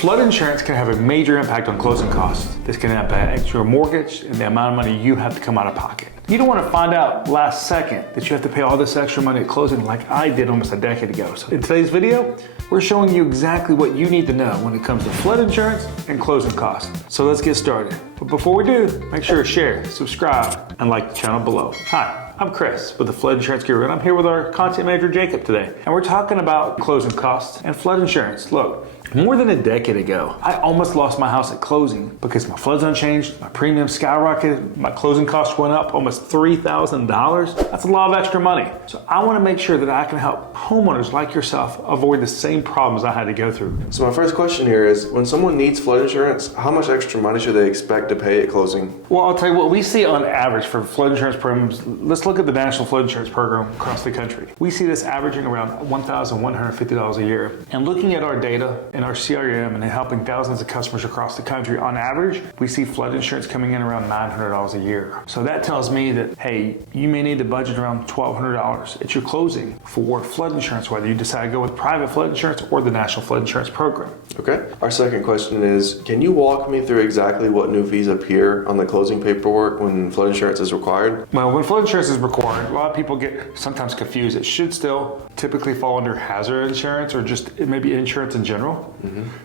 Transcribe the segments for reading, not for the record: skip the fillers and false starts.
Flood insurance can have a major impact on closing costs. This can impact your mortgage and the amount of money you have to come out of pocket. You don't want to find out last second that you have to pay all this extra money at closing like I did almost a decade ago. So in today's video, we're showing you exactly what you need to know when it comes to flood insurance and closing costs. So let's get started. But before we do, make sure to share, subscribe, and like the channel below. Hi, I'm Chris with the Flood Insurance Guru, and I'm here with our content manager, Jacob, today. And we're talking about closing costs and flood insurance. Look, more than a decade ago, I almost lost my house at closing because my flood zone changed, my premium skyrocketed, my closing costs went up almost $3,000. That's a lot of extra money. So I want to make sure that I can help homeowners like yourself avoid the same problems I had to go through. So my first question here is, when someone needs flood insurance, how much extra money should they expect to pay at closing? Well, I'll tell you what we see on average for flood insurance programs. Let's look at the National Flood Insurance Program across the country. We see this averaging around $1,150 a year. And looking at our data in our CRM and helping thousands of customers across the country, on average, we see flood insurance coming in around $900 a year. So that tells me that, hey, you may need to budget around $1,200 at your closing for flood insurance, whether you decide to go with private flood insurance or the National Flood Insurance Program. Okay. Our second question is, can you walk me through exactly what new fees appear on the closing paperwork when flood insurance is required? Well, when flood insurance is required, a lot of people get sometimes confused. It should still typically fall under hazard insurance or just maybe insurance in general.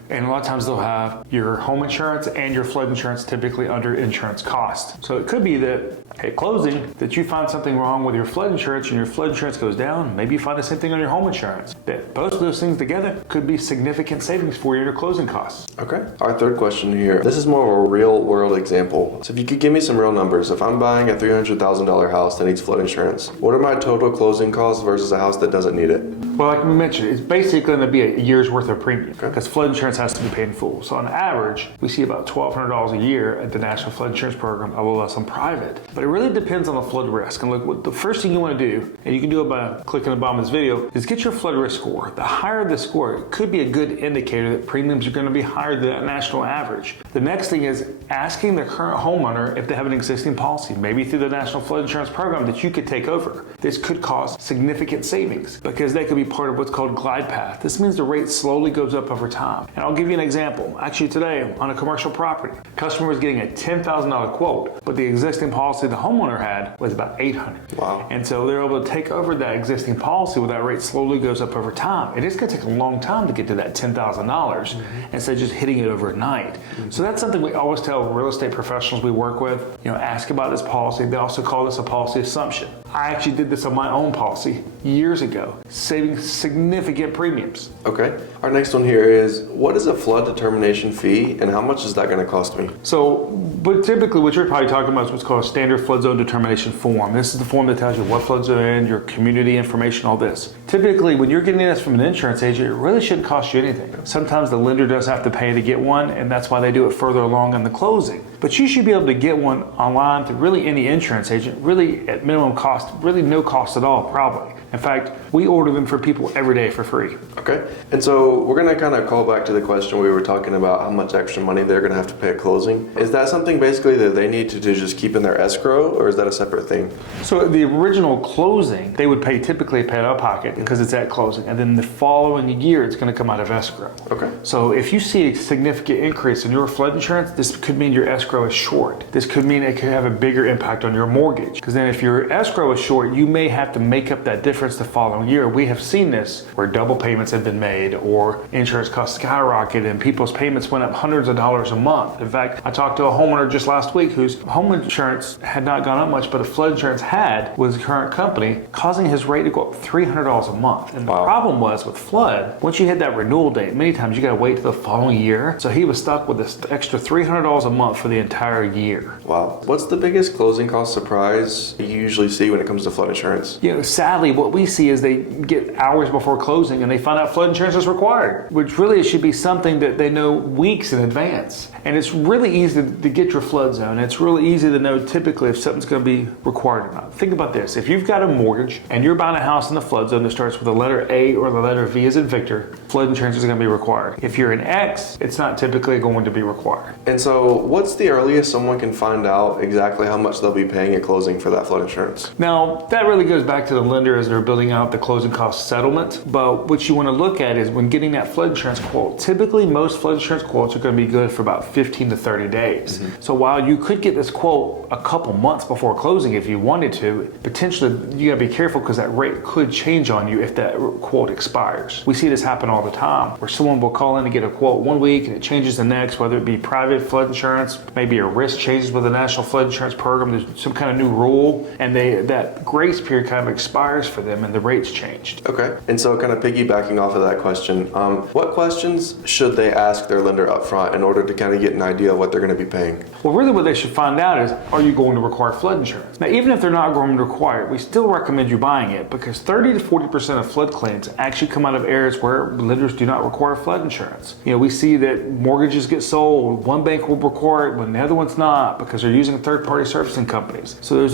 And a lot of times they'll have your home insurance and your flood insurance typically under insurance cost. So it could be that at closing that you find something wrong with your flood insurance and your flood insurance goes down. Maybe you find the same thing on your home insurance. That both of those things together could be significant savings for your closing costs. Okay. Our third question here. This is more of a real world example. So if you could give me some real numbers. If I'm buying a $300,000 house that needs flood insurance, what are my total closing costs versus a house that doesn't need it? Well, like we mentioned, it's basically going to be a year's worth of premium because flood insurance has to be paid in full. So on average, we see about $1,200 a year at the National Flood Insurance Program, a little less on private. But it really depends on the flood risk. And look, what the first thing you want to do, and you can do it by clicking the bottom of this video, is get your flood risk score. The higher the score, it could be a good indicator that premiums are going to be higher than that national average. The next thing is asking the current homeowner if they have an existing policy, maybe through the National Flood Insurance Program, that you could take over. This could cause significant savings because they could be part of what's called glide path. This means the rate slowly goes up over time. And I'll give you an example. Actually today on a commercial property, customer was getting a $10,000 quote, but the existing policy the homeowner had was about $800. Wow. And so they're able to take over that existing policy where that rate slowly goes up over time. And it's going to take a long time to get to that $10,000 instead of just hitting it overnight. So that's something we always tell real estate professionals we work with, ask about this policy. They also call this a policy assumption. I actually did this on my own policy years ago, saving significant premiums. Okay. Our next one here is, what is a flood determination fee and how much is that going to cost me? So, but typically what you're probably talking about is what's called a standard flood zone determination form. This is the form that tells you what flood zone, your community information, all this. Typically, when you're getting this from an insurance agent, it really shouldn't cost you anything. Sometimes the lender does have to pay to get one, and that's why they do it further along in the closing. But you should be able to get one online through really any insurance agent, really at minimum cost, really no cost at all, probably. In fact, we order them for people every day for free. Okay. And so we're going to kind of call back to the question we were talking about, how much extra money they're going to have to pay at closing. Is that something basically that they need to just keep in their escrow, or is that a separate thing? So the original closing, they would typically pay out of pocket because it's at closing. And then the following year, it's going to come out of escrow. Okay. So if you see a significant increase in your flood insurance, this could mean your escrow is short. This could mean it could have a bigger impact on your mortgage. Because then if your escrow is short, you may have to make up that difference the following year. We have seen this where double payments have been made or insurance costs skyrocketed and people's payments went up hundreds of dollars a month. In fact, I talked to a homeowner just last week whose home insurance had not gone up much, but a flood insurance had with his current company, causing his rate to go up $300 a month. And the problem was with flood, once you hit that renewal date, many times you got to wait till the following year. So he was stuck with this extra $300 a month for the entire year. Wow. What's the biggest closing cost surprise you usually see when it comes to flood insurance? Sadly, what we see is they get hours before closing and they find out flood insurance is required, which really should be something that they know weeks in advance. And it's really easy to get your flood zone. It's really easy to know typically if something's going to be required or not. Think about this. If you've got a mortgage and you're buying a house in the flood zone that starts with the letter A or the letter V as in Victor, flood insurance is going to be required. If you're an X, it's not typically going to be required. And so what's the earliest someone can find out exactly how much they'll be paying at closing for that flood insurance? Now, that really goes back to the lender as they're building out the closing cost settlement. But what you want to look at is when getting that flood insurance quote, typically most flood insurance quotes are going to be good for about 15 to 30 days. So while you could get this quote a couple months before closing if you wanted to, potentially you got to be careful because that rate could change on you if that quote expires. We see this happen all the time where someone will call in to get a quote one week and it changes the next, whether it be private flood insurance, maybe a risk changes with the National Flood Insurance Program, there's some kind of new rule, and that grace period kind of expires for them and the rates changed. Okay, and so kind of piggybacking off of that question, what questions should they ask their lender up front in order to kind of get an idea of what they're going to be paying? Well, really what they should find out is, are you going to require flood insurance? Now, even if they're not going to require it, we still recommend you buying it because 30 to 40% of flood claims actually come out of areas where lenders do not require flood insurance. We see that mortgages get sold, one bank will require it when the other one's not because they're using third-party servicing companies. So there's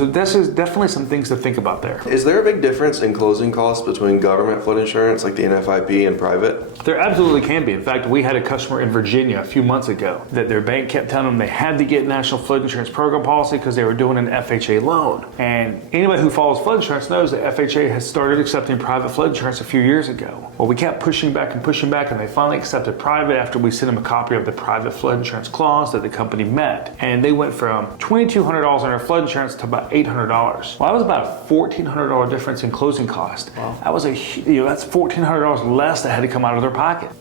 definitely some things to think about there. Is there a big difference in closing costs between government flood insurance like the NFIP and private? There absolutely can be. In fact, we had a customer in Virginia a few months ago that their bank kept telling them they had to get National Flood Insurance Program policy because they were doing an FHA loan. And anybody who follows flood insurance knows that FHA has started accepting private flood insurance a few years ago. Well, we kept pushing back, and they finally accepted private after we sent them a copy of the private flood insurance clause that the company met. And they went from $2,200 on their flood insurance to about $800. Well, that was about a $1,400 difference in closing cost. Wow. That was that's $1,400 less that had to come out of their pocket.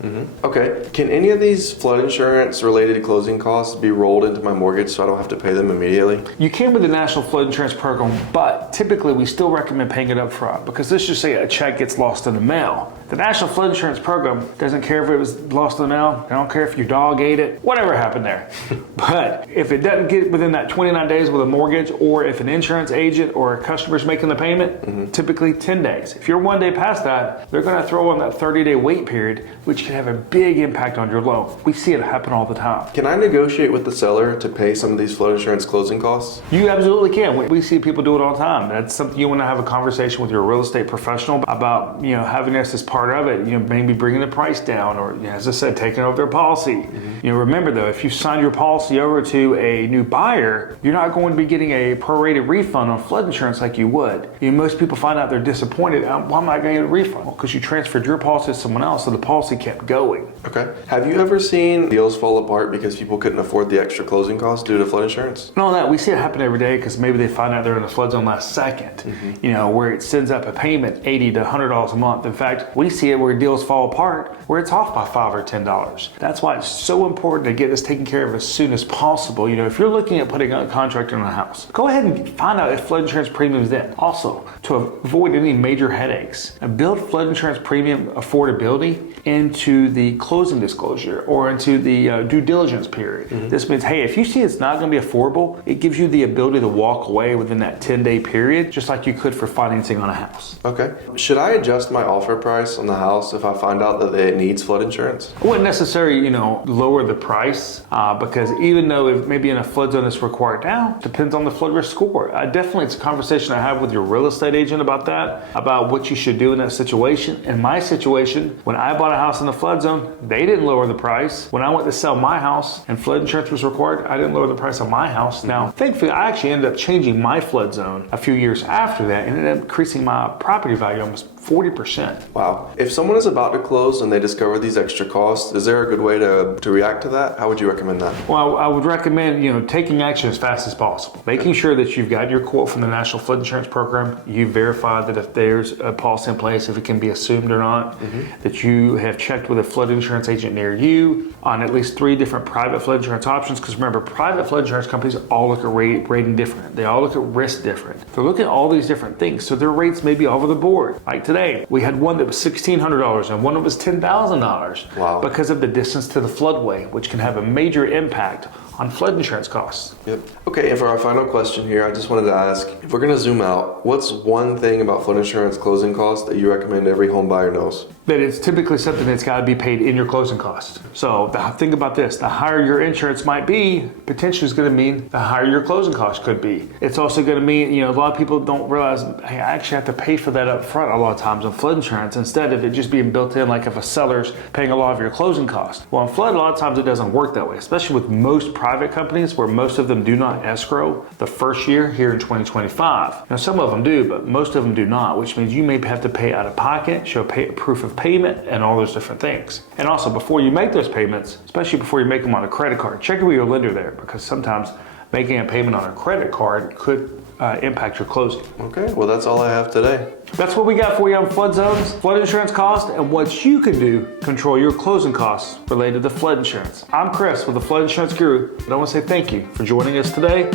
Okay, can any of these flood insurance related closing costs be rolled into my mortgage so I don't have to pay them immediately? You can with the National Flood Insurance Program, but typically we still recommend paying it up front because let's just say a check gets lost in the mail. The National Flood Insurance Program doesn't care if it was lost in the mail. They don't care if your dog ate it, whatever happened there. But if it doesn't get within that 29 days with a mortgage, or if an insurance agent or a customer's making the payment, typically 10 days. If you're one day past that, they're going to throw on that 30-day wait period, which can have a big impact on your loan. We see it happen all the time. Can I negotiate with the seller to pay some of these flood insurance closing costs? You absolutely can. We see people do it all the time. That's something you want to have a conversation with your real estate professional about, having this as part of it, maybe bringing the price down or, as I said, taking over their policy. Remember though, if you sign your policy over to a new buyer, you're not going to be getting a prorated refund on flood insurance like you would. Most people find out they're disappointed. Why am I going to get a refund? Well, because you transferred your policy to someone else, so the policy kept going. Okay. Have you ever seen deals fall apart because people couldn't afford the extra closing costs due to flood insurance? No, that we see it happen every day because maybe they find out they're in a flood zone last second, where it sends up a payment $80 to $100 a month. In fact, we see it where deals fall apart where it's off by $5 or $10. That's why it's so important to get this taken care of as soon as possible. If you're looking at putting a contract on a house, go ahead and find out if flood insurance premium's in. Also, to avoid any major headaches, build flood insurance premium affordability into the closing disclosure or into the due diligence period. This means, hey, if you see it's not going to be affordable, it gives you the ability to walk away within that 10-day period, just like you could for financing on a house. Okay. Should I adjust my offer price on the house if I find out that it needs flood insurance? I wouldn't necessarily, lower the price because even though if maybe in a flood zone it's required now, depends on the flood risk score. Definitely it's a conversation I have with your real estate agent about that, about what you should do in that situation. In my situation, when I bought a house in the flood zone, they didn't lower the price. When I went to sell my house and flood insurance was required, I didn't lower the price on my house. Now, thankfully, I actually ended up changing my flood zone a few years after that and ended up increasing my property value almost 40%. Wow. If someone is about to close and they discover these extra costs, is there a good way to react to that? How would you recommend that? Well, I would recommend, taking action as fast as possible. Making sure that you've got your quote from the National Flood Insurance Program, you verified that if there's a policy in place, if it can be assumed or not, that you have checked with a flood insurance agent near you on at least 3 different private flood insurance options. Because remember, private flood insurance companies all look at rating different. They all look at risk different. They're looking at all these different things. So their rates may be all over the board. Like today, we had one that was $1,600 and one that was $10,000. Wow. Because of the distance to the floodway, which can have a major impact on flood insurance costs. Yep. Okay, and for our final question here, I just wanted to ask, if we're going to zoom out, what's one thing about flood insurance closing costs that you recommend every home buyer knows? That it's typically something that's got to be paid in your closing costs. So think about this, the higher your insurance might be, potentially is going to mean the higher your closing costs could be. It's also going to mean, a lot of people don't realize, hey, I actually have to pay for that up front a lot of of times on flood insurance instead of it just being built in like if a seller's paying a lot of your closing costs. Well, on flood, a lot of times it doesn't work that way, especially with most private companies where most of them do not escrow the first year here in 2025. Now, some of them do, but most of them do not, which means you may have to pay out of pocket, show proof of payment, and all those different things. And also, before you make those payments, especially before you make them on a credit card, check with your lender there, because sometimes making a payment on a credit card could impact your closing. Okay, well, that's all I have today. That's what we got for you on flood zones, flood insurance costs, and what you can do to control your closing costs related to flood insurance. I'm Chris with the Flood Insurance Guru, and I want to say thank you for joining us today.